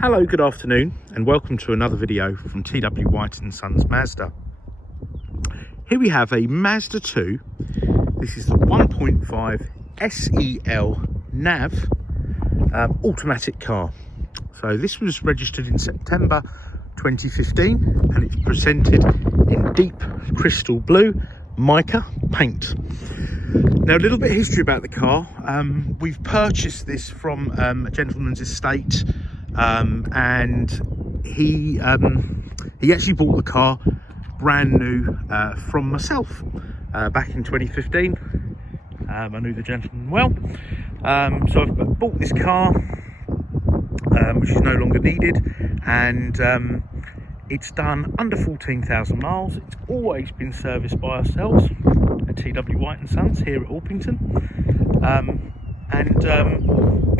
Hello, good afternoon, and welcome to another video from TW White & Sons Mazda. Here we have a Mazda 2. This is the 1.5 SE-L Nav Automatic car. So this was registered in September 2015 and it's presented in deep crystal blue mica paint. Now, a little bit of history about the car. We've purchased this from a gentleman's estate, and he actually bought the car brand new from myself back in 2015. I knew the gentleman well, so I've bought this car, which is no longer needed, and it's done under 14,000 miles. It's always been serviced by ourselves at TW White & Sons here at Orpington, and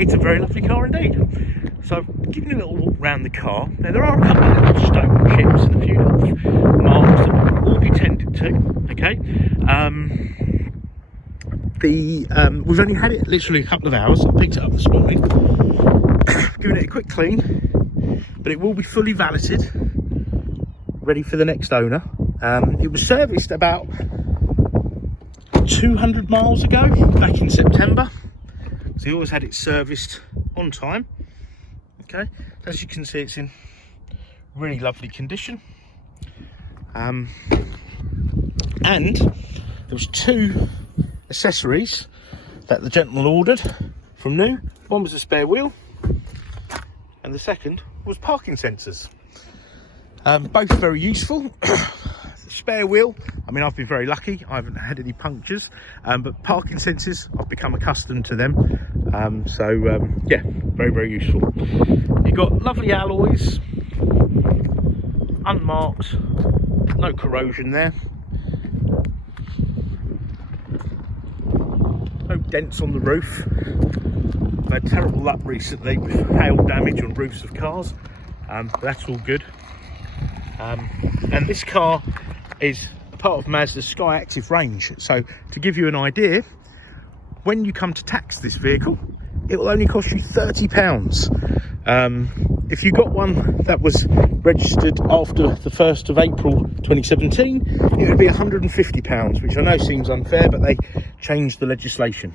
it's a very lovely car indeed. So I've given you a little walk around the car. Now, there are a couple of little stone chips and a few little marks that will be tended to, okay? We've only had it literally a couple of hours. I picked it up this morning, giving it a quick clean, but it will be fully valeted, ready for the next owner. It was serviced about 200 miles ago, back in September. So he always had it serviced on time. Okay, as you can see, it's in really lovely condition. And there was two accessories that the gentleman ordered from new. One was a spare wheel, and the second was parking sensors. Both very useful. The spare wheel, I mean, I've been very lucky. I haven't had any punctures, but parking sensors, I've become accustomed to them. Yeah, very, very useful. You've got lovely alloys, unmarked, no corrosion there. No dents on the roof. I've had terrible luck recently with hail damage on roofs of cars, but that's all good. And this car is a part of Mazda's SKYACTIV range. So to give you an idea, when you come to tax this vehicle, it will only cost you £30. If you got one that was registered after the 1st of April 2017, it would be £150, which I know seems unfair, but they changed the legislation.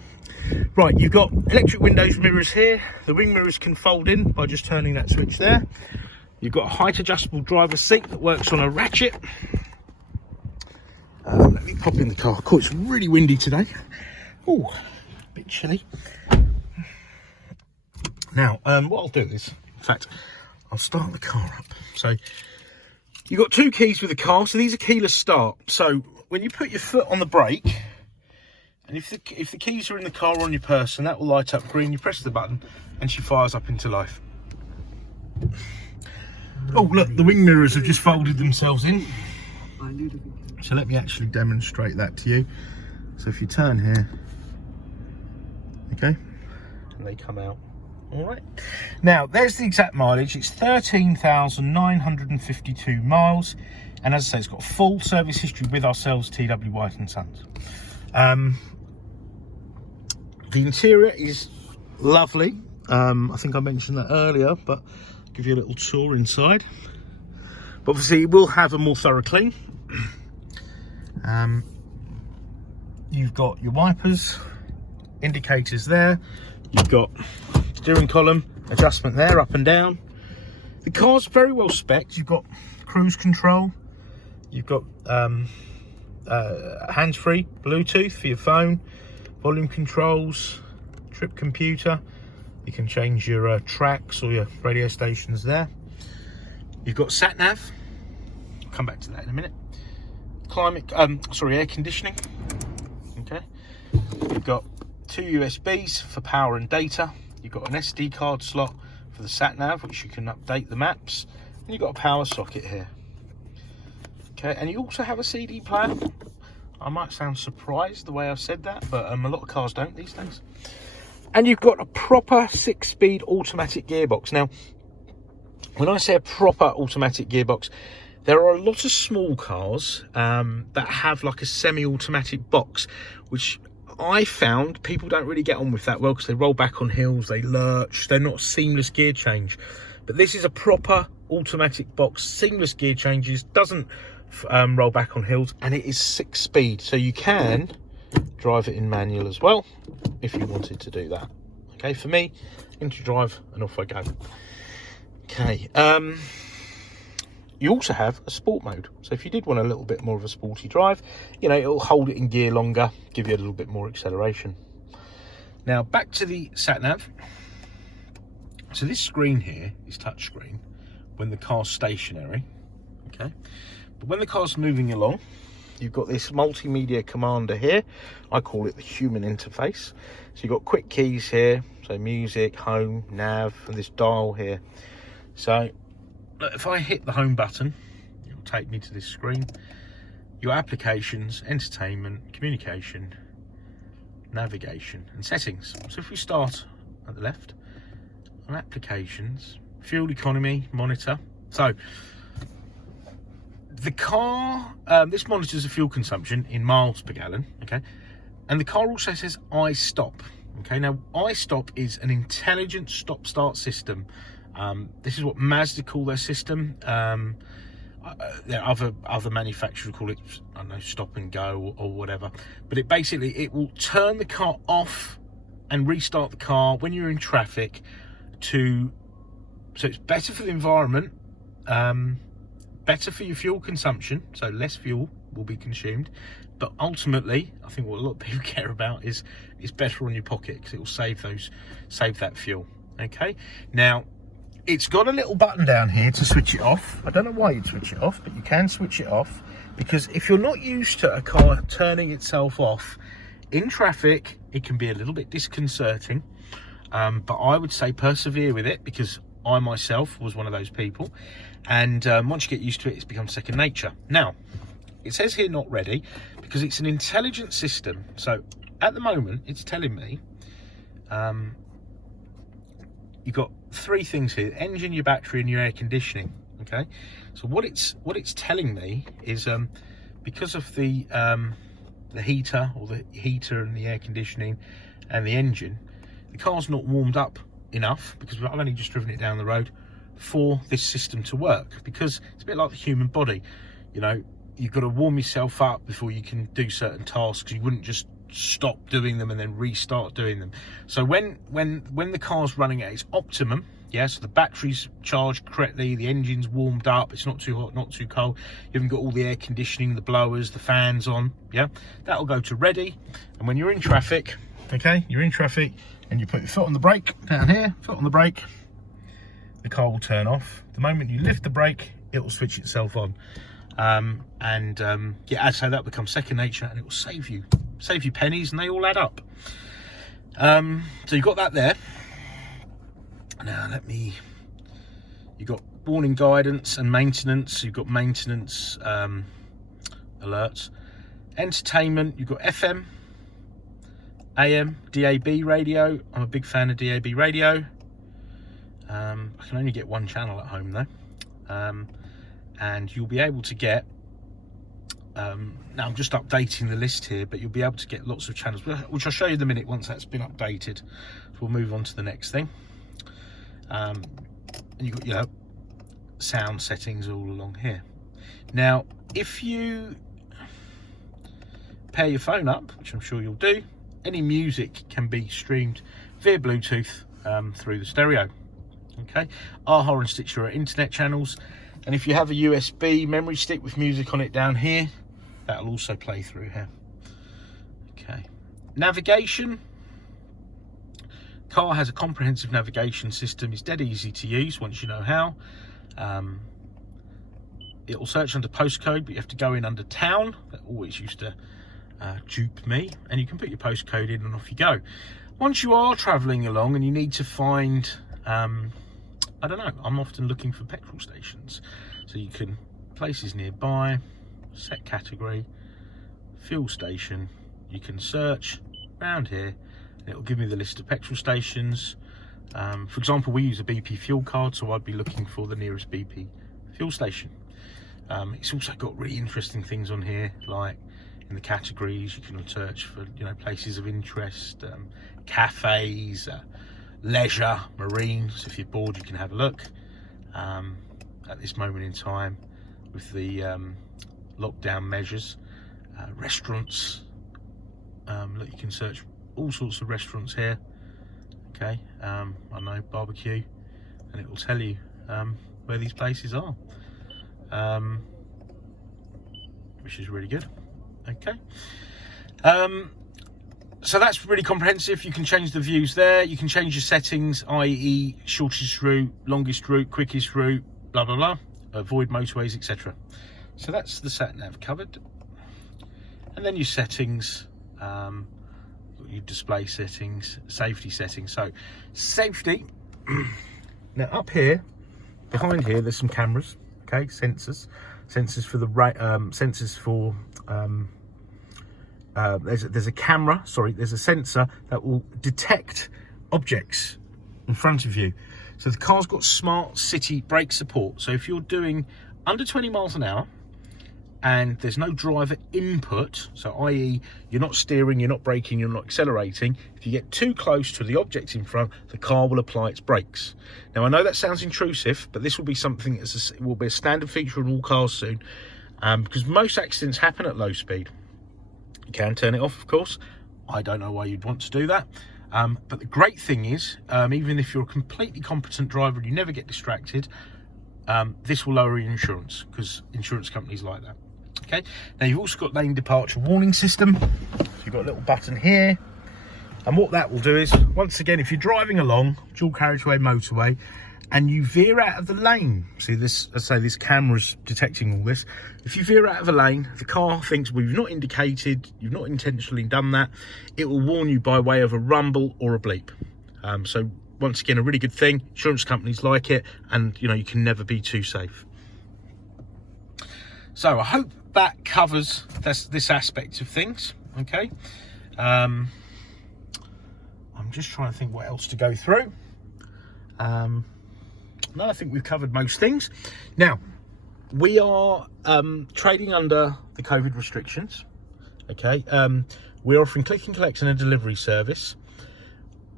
Right, you've got electric windows, mirrors here. The wing mirrors can fold in by just turning that switch there. You've got a height adjustable driver's seat that works on a ratchet. Let me pop in the car. Cool, it's really windy today. Oh, a bit chilly. Now, what I'll do is, in fact, I'll start the car up. So you've got two keys with the car. So these are keyless start. So when you put your foot on the brake, and if the keys are in the car or on your person, that will light up green. You press the button and she fires up into life. Oh, look, the wing mirrors have just folded themselves in. So let me actually demonstrate that to you. So if you turn here, okay, and they come out. All right. Now, there's the exact mileage. It's 13,952 miles. And as I say, it's got full service history with ourselves, TW White & Sons. The interior is lovely. I think I mentioned that earlier, but I'll give you a little tour inside. But obviously, it will have a more thorough clean. You've got your wipers, indicators there. You've got steering column adjustment there, up and down. The car's very well spec'd. You've got cruise control. You've got hands-free Bluetooth for your phone, volume controls, trip computer. You can change your tracks or your radio stations there. You've got sat nav. I'll come back to that in a minute. Air conditioning. Okay. You've got two USBs for power and data. You've got an SD card slot for the sat nav, which you can update the maps, and you've got a power socket here. Okay, and you also have a CD player. I might sound surprised the way I've said that, but a lot of cars don't these days. And you've got a proper 6-speed automatic gearbox. Now, when I say a proper automatic gearbox, there are a lot of small cars that have like a semi-automatic box, which I found people don't really get on with that well because they roll back on hills, they lurch, they're not a seamless gear change. But this is a proper automatic box, seamless gear changes, doesn't roll back on hills, and it is 6-speed, so you can drive it in manual as well if you wanted to do that. Okay, for me, into drive and off I go. Okay, you also have a sport mode, so if you did want a little bit more of a sporty drive, you know, it'll hold it in gear longer, give you a little bit more acceleration. Now back to the sat nav. So this screen here is touch screen when the car's stationary, okay, but when the car's moving along, you've got this multimedia commander here. I call it the human interface. So you've got quick keys here, so music, home, nav, and this dial here. So if I hit the home button, it'll take me to this screen. Your applications, entertainment, communication, navigation, and settings. So if we start at the left, on applications, fuel economy monitor. So the car, this monitors the fuel consumption in miles per gallon, okay? And the car also says iStop, okay? Now, iStop is an intelligent stop-start system. This is what Mazda call their system. There are other manufacturers call it, I don't know, stop and go or whatever. But it will turn the car off and restart the car when you're in traffic so it's better for the environment, better for your fuel consumption, so less fuel will be consumed, but ultimately I think what a lot of people care about is better on your pocket, because it will save that fuel. Okay, now it's got a little button down here to switch it off. I don't know why you'd switch it off, but you can switch it off, because if you're not used to a car turning itself off in traffic, it can be a little bit disconcerting. But I would say persevere with it, because I myself was one of those people, and once you get used to it, it's become second nature. Now it says here not ready, because it's an intelligent system. So at the moment it's telling me you've got 3 things here: engine, your battery, and your air conditioning. Okay, so what it's telling me is because of the heater, or the heater and the air conditioning and the engine, the car's not warmed up enough, because I've only just driven it down the road, for this system to work. Because it's a bit like the human body, you know, you've got to warm yourself up before you can do certain tasks. You wouldn't just stop doing them and then restart doing them. So when the car's running at its optimum, yeah, so the battery's charged correctly, the engine's warmed up, it's not too hot, not too cold, you haven't got all the air conditioning, the blowers, the fans on, yeah, that'll go to ready. And when you're in traffic, okay, you're in traffic and you put your foot on the brake down here, foot on the brake, the car will turn off. The moment you lift the brake, it will switch itself on. Yeah, so that becomes second nature, and it will save you pennies, and they all add up. So you've got that there. Now you've got warning, guidance, and maintenance. You've got maintenance alerts. Entertainment, you've got FM, AM, DAB radio. I'm a big fan of DAB radio. I can only get 1 channel at home though. And you'll be able to get, now I'm just updating the list here, but you'll be able to get lots of channels, which I'll show you in a minute once that's been updated. So we'll move on to the next thing. And you've got your sound settings all along here. Now, if you pair your phone up, which I'm sure you'll do, any music can be streamed via Bluetooth through the stereo. Okay, AHA and Stitcher are internet channels, and if you have a USB memory stick with music on it down here, that'll also play through here. Okay, navigation. Car has a comprehensive navigation system. It's dead easy to use once you know how. It will search under postcode, but you have to go in under town. That always used to dupe me. And you can put your postcode in and off you go. Once you are travelling along and you need to find, I don't know, I'm often looking for petrol stations. So you can, places nearby, set category, fuel station. You can search around here. It will give me the list of petrol stations. For example, we use a BP fuel card, so I'd be looking for the nearest BP fuel station. It's also got really interesting things on here, like in the categories you can search for, you know, places of interest, cafes, leisure, marine. So if you're bored, you can have a look. at this moment in time with the lockdown measures. Restaurants, look, you can search all sorts of restaurants here. Okay, I know, barbecue, and it will tell you where these places are, which is really good. Okay, so that's really comprehensive. You can change the views there. You can change your settings, i.e. shortest route, longest route, quickest route, blah blah blah, avoid motorways, etc. So that's the sat nav covered. And then your settings, your display settings, safety settings. So safety, now up here, behind here, there's some cameras, okay, sensors for the sensors for there's a camera, sorry, there's a sensor that will detect objects in front of you. So the car's got smart city brake support. So if you're doing under 20 miles an hour and there's no driver input, so i.e. you're not steering, you're not braking, you're not accelerating, if you get too close to the object in front, the car will apply its brakes. Now I know that sounds intrusive, but this will be something that will be a standard feature in all cars soon, because most accidents happen at low speed. You can turn it off, of course. I don't know why you'd want to do that. But the great thing is, even if you're a completely competent driver and you never get distracted, this will lower your insurance, because insurance companies like that. Okay, now you've also got lane departure warning system. So you've got a little button here, and what that will do is, once again, if you're driving along dual carriageway motorway and you veer out of the lane, see this, let's say this camera's detecting all this, if you veer out of a lane, the car thinks, well, you've not indicated, you've not intentionally done that, it will warn you by way of a rumble or a bleep. So once again, a really good thing. Insurance companies like it, and you know, you can never be too safe. So I hope that covers this aspect of things. Okay, I'm just trying to think what else to go through. No, I think we've covered most things. Now we are trading under the COVID restrictions. Okay, we're offering click and collect and a delivery service.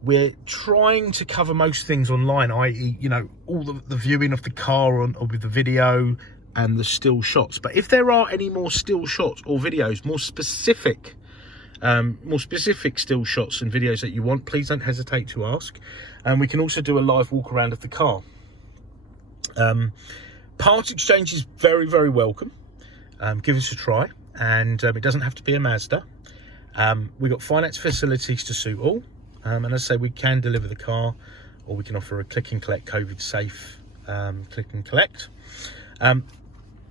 We're trying to cover most things online, i.e. you know, all the viewing of the car or with the video and the still shots. But if there are any more still shots or videos, more specific still shots and videos that you want, please don't hesitate to ask. And we can also do a live walk around of the car. Part exchange is very, very welcome. Give us a try, and it doesn't have to be a Mazda. We've got finance facilities to suit all. And as I say, we can deliver the car, or we can offer a click and collect, COVID safe click and collect.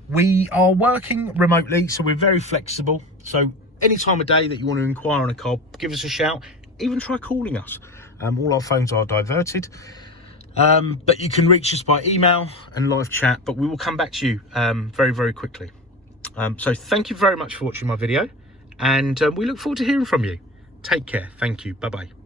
We are working remotely, so we're very flexible. So any time of day that you want to inquire on a car, give us a shout. Even try calling us. All our phones are diverted. But you can reach us by email and live chat, but we will come back to you very, very quickly. So thank you very much for watching my video, and we look forward to hearing from you. Take care. Thank you. Bye-bye.